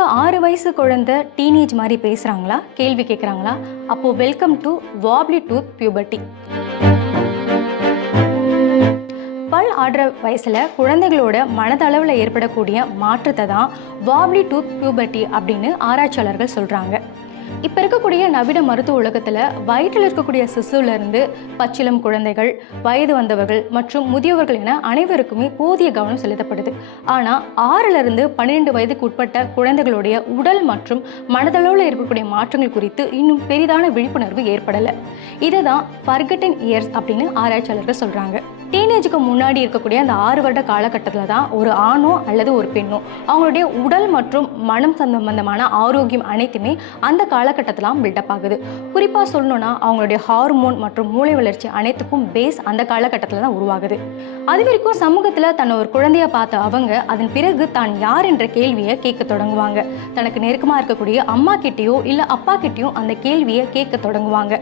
உங்கள் 6 வயசு குழந்தை டீனேஜ் மாதிரி பேசுகிறாங்களா, கேள்வி கேட்குறாங்களா? அப்போது வெல்கம் டு வாப்லி டூத் பியூபர்ட்டி. பல் ஆடுற வயசில் குழந்தைகளோட மனதளவில் ஏற்படக்கூடிய மாற்றத்தை தான் வாப்லி டூத் பியூபர்ட்டி அப்படின்னு ஆராய்ச்சியாளர்கள் சொல்கிறாங்க. இப்போ இருக்கக்கூடிய நவீன மருத்துவ உலகத்தில் வயிற்றில் இருக்கக்கூடிய சிசுவிலிருந்து பச்சிளம் குழந்தைகள், வயது வந்தவர்கள் மற்றும் முதியவர்கள் என அனைவருக்குமே போதிய கவனம் செலுத்தப்படுது. ஆனால் 6லிருந்து 12 வயதுக்கு உட்பட்ட குழந்தைகளுடைய உடல் மற்றும் மனதளவில் ஏற்படக்கூடிய மாற்றங்கள் குறித்து இன்னும் பெரிதான விழிப்புணர்வு ஏற்படலை. இதை தான் ஃபர்கட்டன் இயர்ஸ் அப்படின்னு ஆராய்ச்சியாளர்கள் சொல்கிறாங்க. டீனேஜுக்கு முன்னாடி இருக்கக்கூடிய அந்த 6 வருட காலகட்டத்தில் தான் ஒரு ஆணோ அல்லது ஒரு பெண்ணோ அவங்களுடைய உடல் மற்றும் மனம் சம்பந்தமான ஆரோக்கியம் அனைத்துமே அந்த காலகட்டத்திலாம் பில்டப் ஆகுது. குறிப்பாக சொல்லணும்னா அவங்களுடைய ஹார்மோன் மற்றும் மூளை வளர்ச்சி அனைத்துக்கும் பேஸ் அந்த காலகட்டத்தில் தான் உருவாகுது. அது வரைக்கும் சமூகத்தில் தன்னை ஒரு குழந்தைய பார்த்த அவங்க அதன் பிறகு தான் யார் என்ற கேள்வியை கேட்க தொடங்குவாங்க. தனக்கு நெருக்கமாக இருக்கக்கூடிய அம்மா கிட்டேயோ இல்லை அப்பா கிட்டேயோ அந்த கேள்வியை கேட்க தொடங்குவாங்க.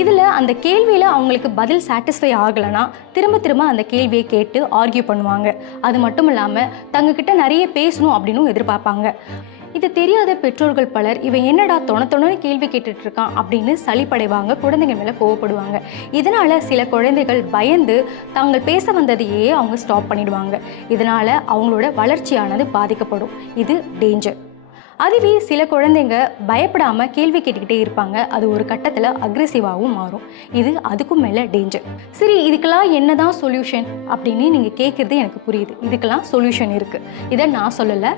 இதில் அந்த கேள்வியில் அவங்களுக்கு பதில் சாட்டிஸ்ஃபை ஆகலைன்னா திரும்ப அந்த கேள்வியை கேட்டு ஆர்கியூ பண்ணுவாங்க. அது மட்டும் இல்லாமல் தங்கக்கிட்ட நிறைய பேசணும் அப்படின்னு எதிர்பார்ப்பாங்க. இது தெரியாத பெற்றோர்கள் பலர் இவன் என்னடா தொண கேள்வி கேட்டுட்டு இருக்கான் அப்படின்னு சலிப்படைவாங்க, குழந்தைங்க மேலே கோவப்படுவாங்க. இதனால் சில குழந்தைகள் பயந்து தாங்கள் பேச வந்ததையே அவங்க ஸ்டாப் பண்ணிடுவாங்க. இதனால் அவங்களோட வளர்ச்சியானது பாதிக்கப்படும். இது டேஞ்சர். அதுவே சில குழந்தைங்க பயப்படாமல் கேள்வி கேட்டுக்கிட்டே இருப்பாங்க. அது ஒரு கட்டத்தில் அக்ரெசிவாகவும் மாறும். இது அதுக்கும் மேலே டேஞ்சர். சரி, இதுக்கெல்லாம் என்ன தான் சொல்யூஷன் அப்படின்னு நீங்கள் கேட்குறது எனக்கு புரியுது. இதுக்கெல்லாம் சொல்யூஷன் இருக்குது. இதை நான் சொல்லலை,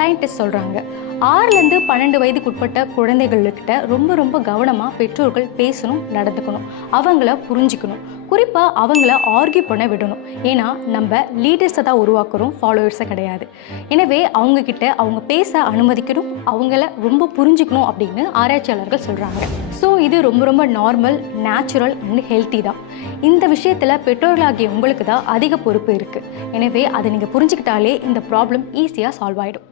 சயின்டிஸ்ட் சொல்கிறாங்க. 6லேருந்து 12 வயதுக்கு உட்பட்ட குழந்தைகள்கிட்ட ரொம்ப கவனமாக பெற்றோர்கள் பேசணும், நடந்துக்கணும், அவங்கள புரிஞ்சிக்கணும். குறிப்பாக அவங்கள ஆர்கியூ பண்ண விடணும். ஏன்னா நம்ம லீடர்ஸை தான் உருவாக்குறோம், ஃபாலோவர்ஸை கிடையாது. எனவே அவங்கக்கிட்ட அவங்க பேச அனுமதிக்கணும், அவங்கள ரொம்ப புரிஞ்சிக்கணும் அப்படின்னு ஆராய்ச்சியாளர்கள் சொல்கிறாங்க. ஸோ இது ரொம்ப நார்மல், நேச்சுரல் அண்ட் ஹெல்த்தி தான். இந்த விஷயத்தில் பெற்றோர்களாகிய உங்களுக்கு தான் அதிக பொறுப்பு இருக்குது. எனவே அதை நீங்கள் புரிஞ்சுக்கிட்டாலே இந்த ப்ராப்ளம் ஈஸியாக சால்வ் ஆகிடும்.